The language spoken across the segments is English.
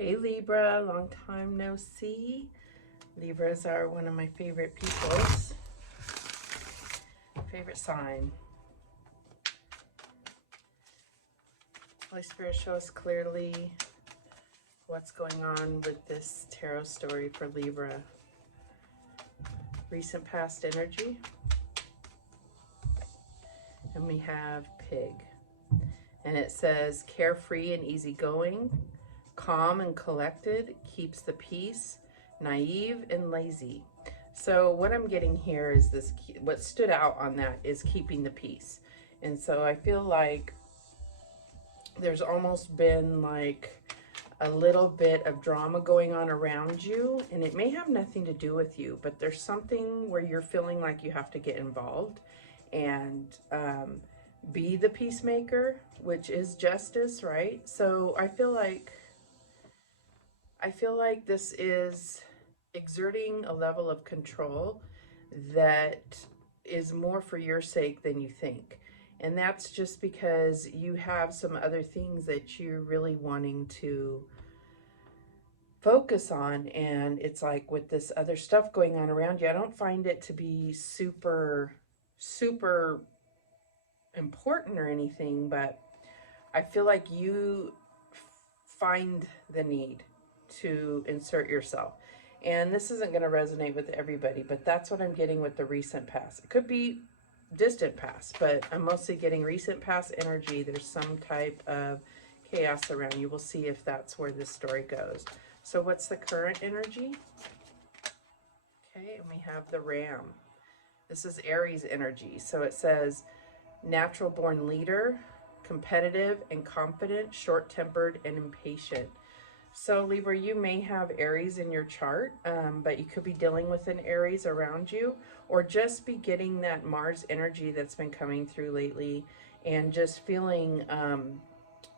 Hey Libra, long time no see. Libras are one of my favorite peoples. Favorite sign. Holy Spirit, show us clearly what's going on with this tarot story for Libra. Recent past energy. And we have Pig. And it says carefree and easygoing, calm and collected, keeps the peace, naive and lazy. So what I'm getting here is this, what stood out on that is keeping the peace. And so I feel like there's almost been like a little bit of drama going on around you, and it may have nothing to do with you, but there's something where you're feeling like you have to get involved and be the peacemaker, which is justice, right? So I feel like this is exerting a level of control that is more for your sake than you think. And that's just because you have some other things that you're really wanting to focus on. And it's like with this other stuff going on around you, I don't find it to be super important or anything, but I feel like you find the need to insert yourself. And this isn't going to resonate with everybody, but that's what I'm getting with the recent past. It could be distant past, but I'm mostly getting recent past energy. There's some type of chaos around you. We'll see if that's where this story goes. So what's the current energy? Okay, and we have the Ram. This is Aries energy. So it says natural born leader, competitive and confident, short-tempered and impatient. So Libra, you may have Aries in your chart, but you could be dealing with an Aries around you, or just be getting that Mars energy that's been coming through lately and just feeling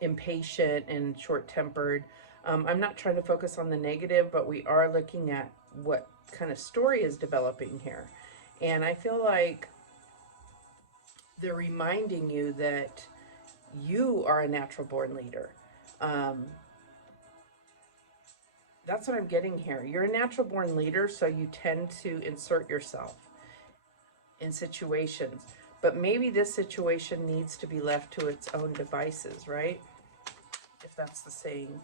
impatient and short-tempered. I'm not trying to focus on the negative, but we are looking at what kind of story is developing here. And I feel like they're reminding you that you are a natural born leader. That's what I'm getting here. You're a natural born leader, so you tend to insert yourself in situations. But maybe this situation needs to be left to its own devices, right? If that's the saying.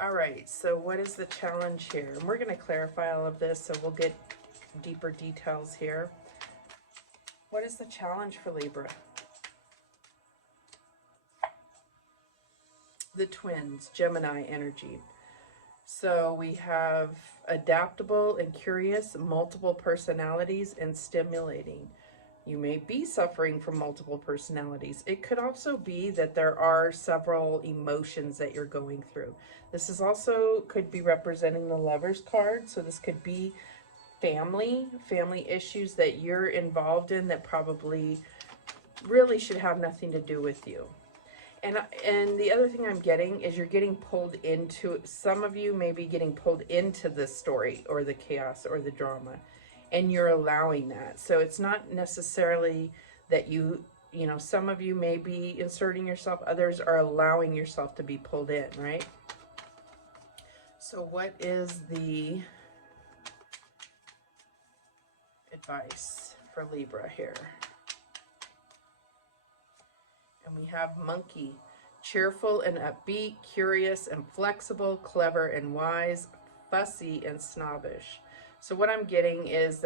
All right, so what is the challenge here? And we're going to clarify all of this, so we'll get deeper details here. What is the challenge for Libra? The twins, Gemini energy. So we have adaptable and curious, multiple personalities, and stimulating. You may be suffering from multiple personalities. It could also be that there are several emotions that you're going through. This is also could be representing the Lover's card. So this could be family issues that you're involved in that probably really should have nothing to do with you. And the other thing I'm getting is you're getting pulled into, some of you may be getting pulled into this story or the chaos or the drama, and you're allowing that. So it's not necessarily that you know, some of you may be inserting yourself, others are allowing yourself to be pulled in, right? So what is the advice for Libra here? And we have Monkey, cheerful and upbeat, curious and flexible, clever and wise, fussy and snobbish. So what I'm getting is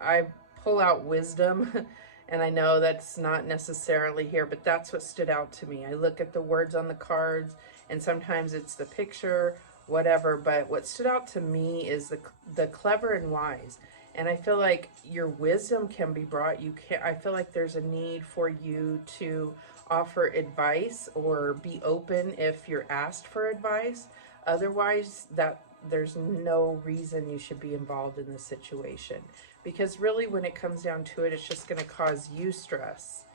I pull out wisdom, and I know that's not necessarily here, but that's what stood out to me. I look at the words on the cards, and sometimes it's the picture, whatever, but what stood out to me is the clever and wise. And I feel like your wisdom can be brought. I feel like there's a need for you to offer advice or be open if you're asked for advice. Otherwise, there's no reason you should be involved in this situation. Because really, when it comes down to it, it's just going to cause you stress.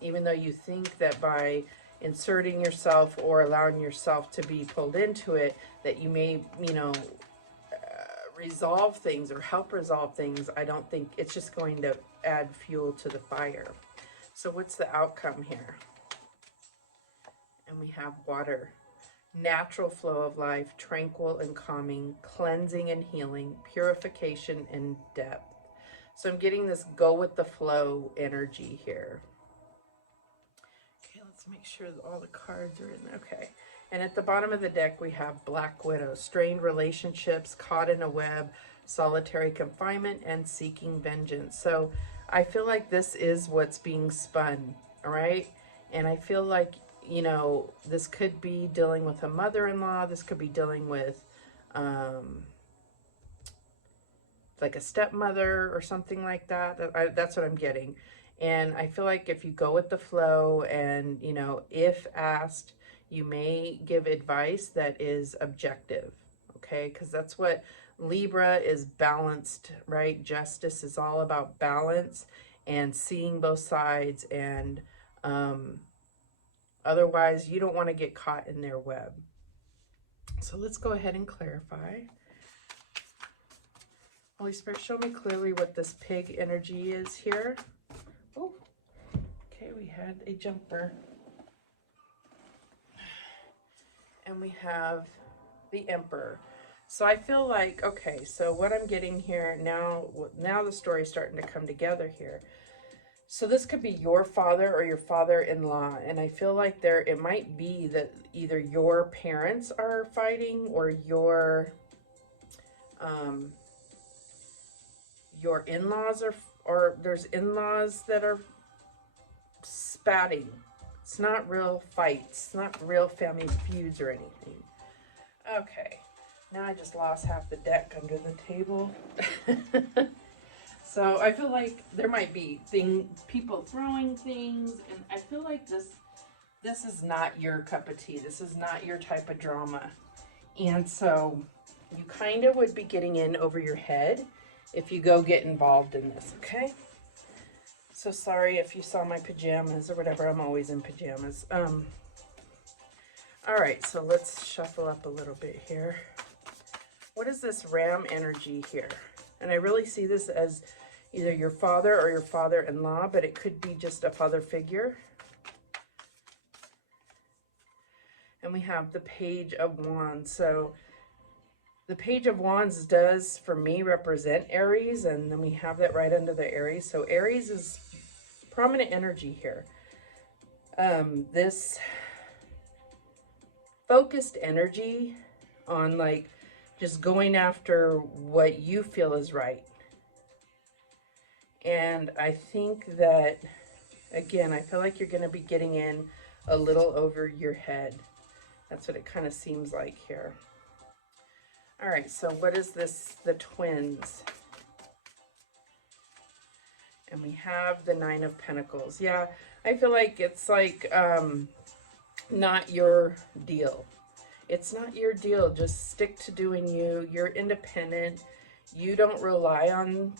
Even though you think that by inserting yourself or allowing yourself to be pulled into it, that you may, resolve things or help resolve things, I don't think it's just going to add fuel to the fire. So what's the outcome here? And we have water. natural flow of life, tranquil and calming, cleansing and healing, purification and depth. So I'm getting this go with the flow energy here. Okay, let's make sure that all the cards are in there. Okay. And at the bottom of the deck, we have Black Widow, strained relationships, caught in a web, solitary confinement, and seeking vengeance. So I feel like this is what's being spun, all right? And I feel like, you know, this could be dealing with a mother-in-law. This could be dealing with like a stepmother or something like that. That's what I'm getting. And I feel like if you go with the flow and, you know, if asked, you may give advice that is objective, okay? Because that's what Libra is, balanced, right? Justice is all about balance and seeing both sides, and otherwise you don't want to get caught in their web. So let's go ahead and clarify. Holy Spirit, show me clearly what this pig energy is here. Oh, okay, we had a jumper. And we have the Emperor. So I feel like, okay, so what I'm getting here now the story's starting to come together here. So this could be your father or your father-in-law, and I feel like it might be that either your parents are fighting or your in-laws or there's in-laws that are spatting. It's not real fights, not real family feuds or anything. Okay, now I just lost half the deck under the table. So I feel like there might be people throwing things, and I feel like this is not your cup of tea. This is not your type of drama. And so you kind of would be getting in over your head if you go get involved in this, okay? So sorry if you saw my pajamas or whatever. I'm always in pajamas. All right, so let's shuffle up a little bit here. What is this ram energy here? And I really see this as either your father or your father-in-law, but it could be just a father figure. And we have the Page of Wands. So the Page of Wands does, for me, represent Aries, and then we have that right under the Aries. So Aries is prominent energy here. This focused energy on like just going after what you feel is right. And I think that, again, I feel like you're going to be getting in a little over your head. That's what it kind of seems like here. All right, so what is this? The Twins. And we have the Nine of Pentacles. Yeah, I feel like it's like not your deal. It's not your deal. Just stick to doing you. You're independent. You don't rely on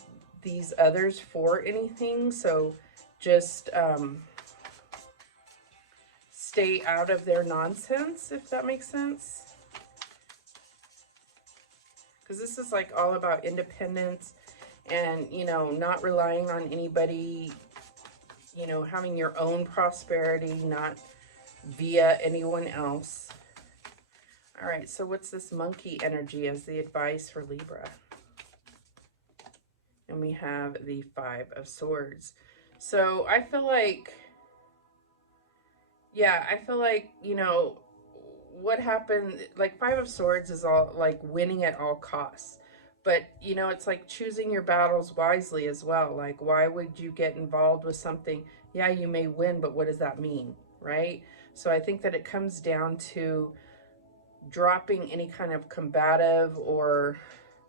these others for anything. So just stay out of their nonsense, if that makes sense. Because this is like all about independence and, you know, not relying on anybody, you know, having your own prosperity, not via anyone else. All right, so what's this monkey energy as the advice for Libra? And we have the Five of Swords. So I feel like, yeah, I feel like, you know, what happened, like Five of Swords is all like winning at all costs. But, you know, it's like choosing your battles wisely as well. Like, why would you get involved with something? Yeah, you may win, but what does that mean, right? So I think that it comes down to dropping any kind of combative or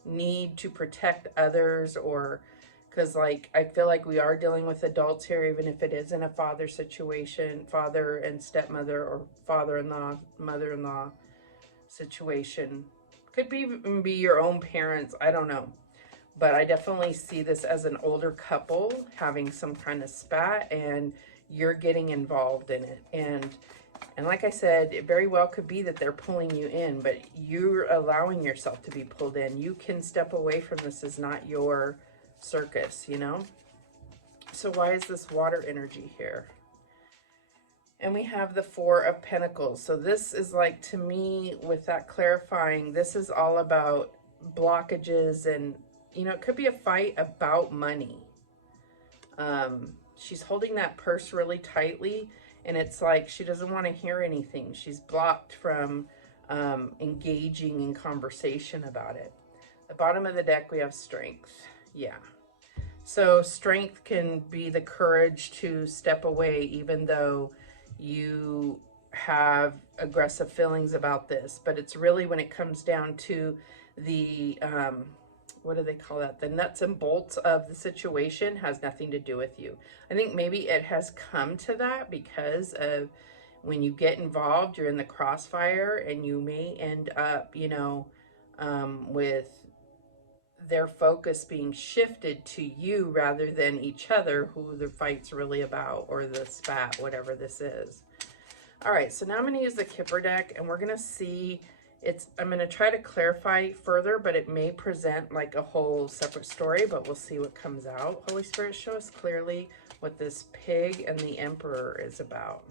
need to protect others, or because like I feel like we are dealing with adults here, even if it is in a father situation, father and stepmother, or father-in-law, mother-in-law situation. Could be your own parents, I don't know. But I definitely see this as an older couple having some kind of spat, and you're getting involved in it. And like I said, it very well could be that they're pulling you in, but you're allowing yourself to be pulled in. You can step away from this as not your circus, you know? So why is this water energy here? And we have the Four of Pentacles. So this is like, to me, with that clarifying, this is all about blockages and, you know, it could be a fight about money. She's holding that purse really tightly, and it's like she doesn't want to hear anything. She's blocked from engaging in conversation about it. The bottom of the deck, we have Strength. Yeah. So strength can be the courage to step away, even though you have aggressive feelings about this. But it's really when it comes down to the, what do they call that? The nuts and bolts of the situation has nothing to do with you. I think maybe it has come to that because of when you get involved, you're in the crossfire, and you may end up, you know, with their focus being shifted to you rather than each other, who the fight's really about, or the spat, whatever this is. All right, so now I'm going to use the Kipper deck, and we're going to see, I'm going to try to clarify further, but it may present like a whole separate story, but we'll see what comes out. Holy Spirit, show us clearly what this pig and the Emperor is about.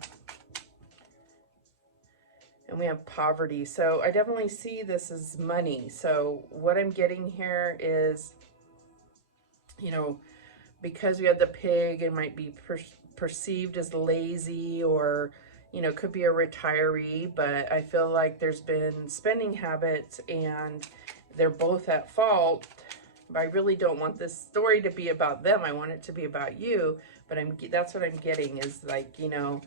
And we have poverty. So I definitely see this as money. So what I'm getting here is, you know, because we have the pig, it might be perceived as lazy, or, you know, could be a retiree, but I feel like there's been spending habits and they're both at fault. But I really don't want this story to be about them. I want it to be about you. But that's what I'm getting is like, you know,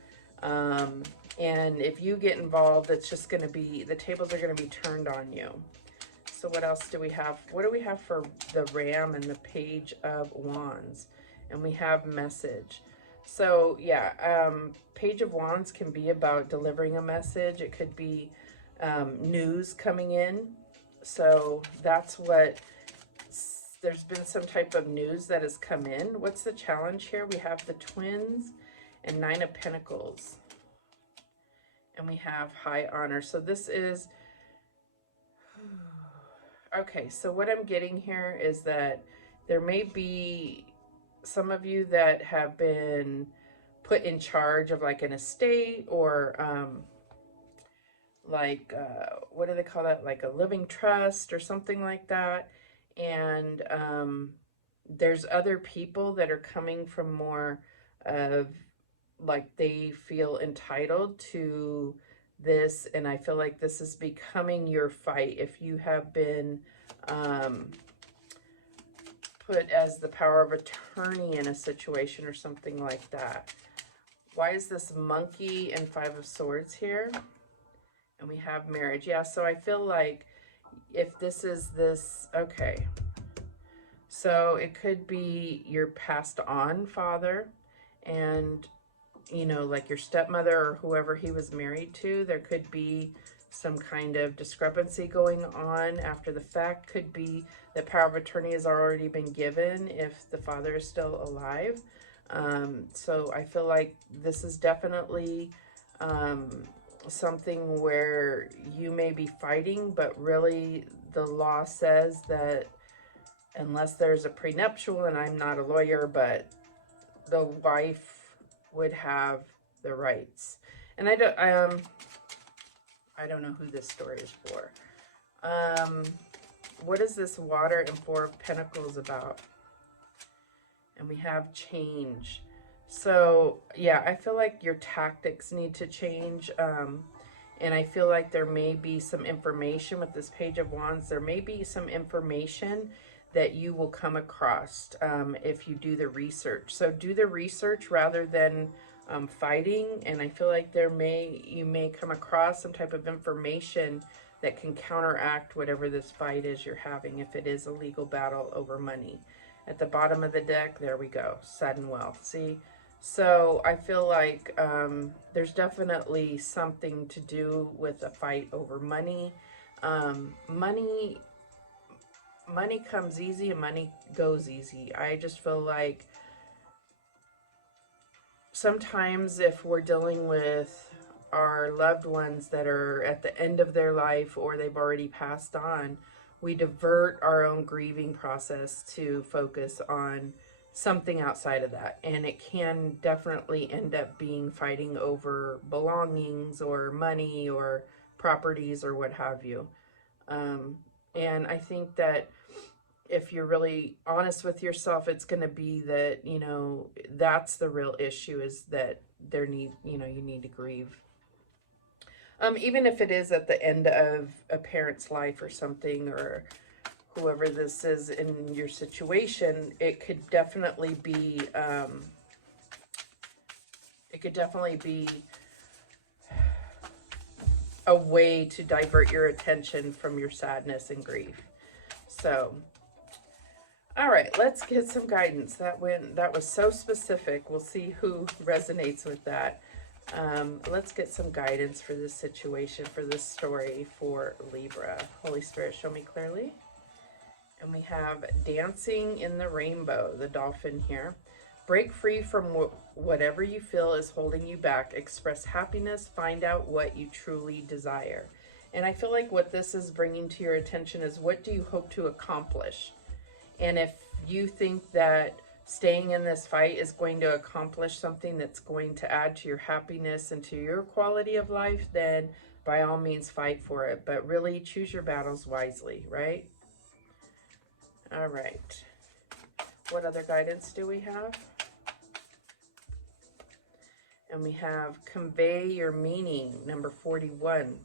and if you get involved, it's just going to be, the tables are going to be turned on you. So what else do we have? What do we have for the Ram and the Page of Wands? And we have message. So yeah, Page of Wands can be about delivering a message. It could be news coming in. So that's what, there's been some type of news that has come in. What's the challenge here? We have the Twins and Nine of Pentacles. And we have high honor. So this is, okay, so what I'm getting here is that there may be some of you that have been put in charge of like an estate, or what do they call that? Like a living trust or something like that. And there's other people that are coming from more of, like, they feel entitled to this, and I feel like this is becoming your fight. If you have been put as the power of attorney in a situation or something like that. Why is this Monkey and Five of Swords here? And we have marriage. Yeah, so I feel like if this is this, okay. So it could be your passed on father, and you know, like your stepmother or whoever he was married to. There could be some kind of discrepancy going on after the fact. Could be the power of attorney has already been given if the father is still alive. So I feel like this is definitely something where you may be fighting, but really the law says that unless there's a prenuptial, and I'm not a lawyer, but the wife would have the rights. And I don't know who this story is for. What is this Water and Four of Pentacles about? And we have change. So yeah, I feel like your tactics need to change. And I feel like there may be some information with this Page of Wands. There may be some information that you will come across if you do the research. So do the research rather than fighting. And I feel like you may come across some type of information that can counteract whatever this fight is you're having, if it is a legal battle over money. At the bottom of the deck, there we go, sudden wealth. See? So I feel like there's definitely something to do with a fight over money. Money comes easy and money goes easy. I just feel like sometimes if we're dealing with our loved ones that are at the end of their life or they've already passed on, we divert our own grieving process to focus on something outside of that. And it can definitely end up being fighting over belongings or money or properties or what have you. And I think that if you're really honest with yourself, it's going to be that, you know, that's the real issue, is that you need to grieve. Even if it is at the end of a parent's life or something, or whoever this is in your situation, it could definitely be, a way to divert your attention from your sadness and grief. So, all right, let's get some guidance. That was so specific. We'll see who resonates with that. Let's get some guidance for this situation, for this story for Libra. Holy Spirit, show me clearly. And we have Dancing in the Rainbow, the dolphin here. Break free from whatever you feel is holding you back. Express happiness. Find out what you truly desire. And I feel like what this is bringing to your attention is, what do you hope to accomplish? And if you think that staying in this fight is going to accomplish something that's going to add to your happiness and to your quality of life, then by all means fight for it. But really choose your battles wisely, right? All right. What other guidance do we have? And we have Convey Your Meaning, number 41.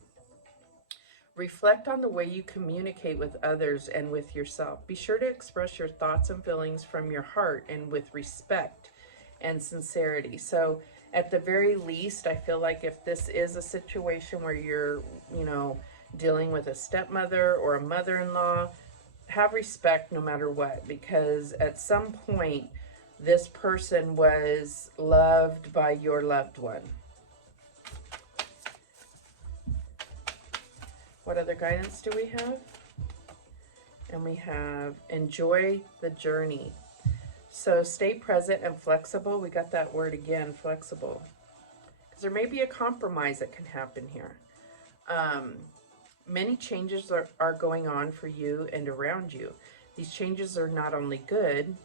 Reflect on the way you communicate with others and with yourself. Be sure to express your thoughts and feelings from your heart and with respect and sincerity. So at the very least, I feel like if this is a situation where you're, you know, dealing with a stepmother or a mother-in-law, have respect no matter what, because at some point this person was loved by your loved one. What other guidance do we have? And we have enjoy the journey. So stay present and flexible. We got that word again, flexible. Because there may be a compromise that can happen here. Many changes are going on for you and around you. These changes are not only good,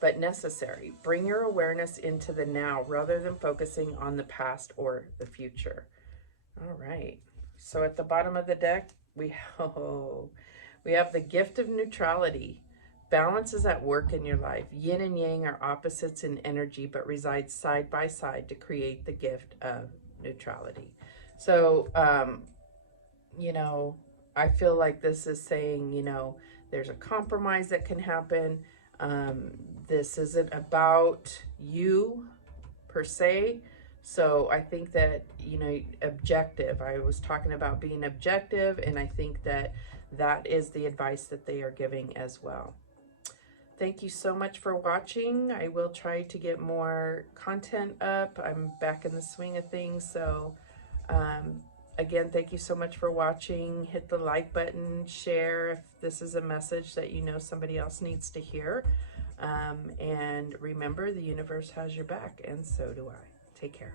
but necessary. Bring your awareness into the now rather than focusing on the past or the future. All right. So at the bottom of the deck, we have the gift of neutrality. Balance is at work in your life. Yin and yang are opposites in energy, but reside side by side to create the gift of neutrality. So, you know, I feel like this is saying, you know, there's a compromise that can happen. This isn't about you per se. So I think that, you know, objective, I was talking about being objective, and I think that that is the advice that they are giving as well. Thank you so much for watching. I will try to get more content up. I'm back in the swing of things. So again, thank you so much for watching. Hit the like button, share if this is a message that you know somebody else needs to hear. And remember, the universe has your back, and so do I. Take care.